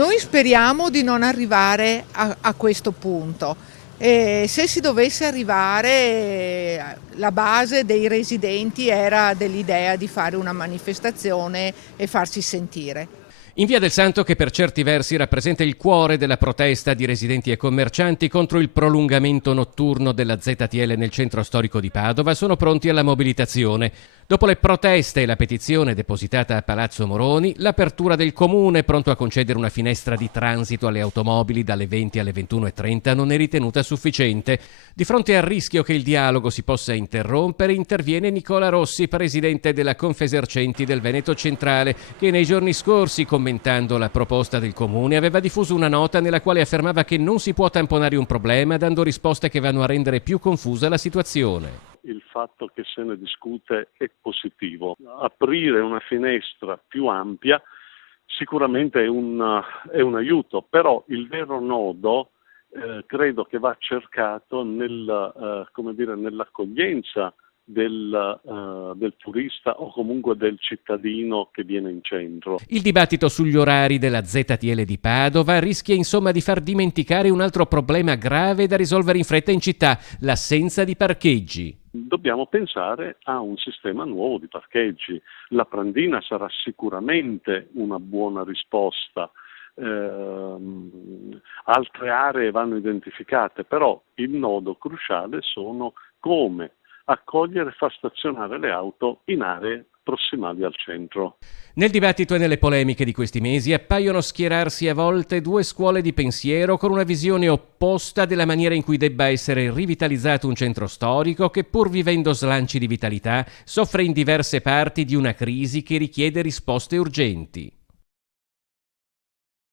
Noi speriamo di non arrivare a questo punto. Se si dovesse arrivare, la base dei residenti era dell'idea di fare una manifestazione e farsi sentire. In Via del Santo, che per certi versi rappresenta il cuore della protesta di residenti e commercianti contro il prolungamento notturno della ZTL nel centro storico di Padova, sono pronti alla mobilitazione. Dopo le proteste e la petizione depositata a Palazzo Moroni, l'apertura del comune pronto a concedere una finestra di transito alle automobili dalle 20 alle 21:30 non è ritenuta sufficiente. Di fronte al rischio che il dialogo si possa interrompere, interviene Nicola Rossi, presidente della Confesercenti del Veneto Centrale, che nei giorni scorsi, commentando la proposta del comune, aveva diffuso una nota nella quale affermava che non si può tamponare un problema dando risposte che vanno a rendere più confusa la situazione. Il fatto che se ne discute è positivo. Aprire una finestra più ampia sicuramente è un aiuto, però il vero nodo credo che va cercato nell'accoglienza del turista o comunque del cittadino che viene in centro. Il dibattito sugli orari della ZTL di Padova rischia insomma di far dimenticare un altro problema grave da risolvere in fretta in città: l'assenza di parcheggi. Dobbiamo pensare a un sistema nuovo di parcheggi. La Prandina sarà sicuramente una buona risposta. Altre aree vanno identificate, però il nodo cruciale sono come accogliere e far stazionare le auto in aree prossimali al centro. Nel dibattito e nelle polemiche di questi mesi appaiono schierarsi a volte due scuole di pensiero con una visione opposta della maniera in cui debba essere rivitalizzato un centro storico che, pur vivendo slanci di vitalità, soffre in diverse parti di una crisi che richiede risposte urgenti.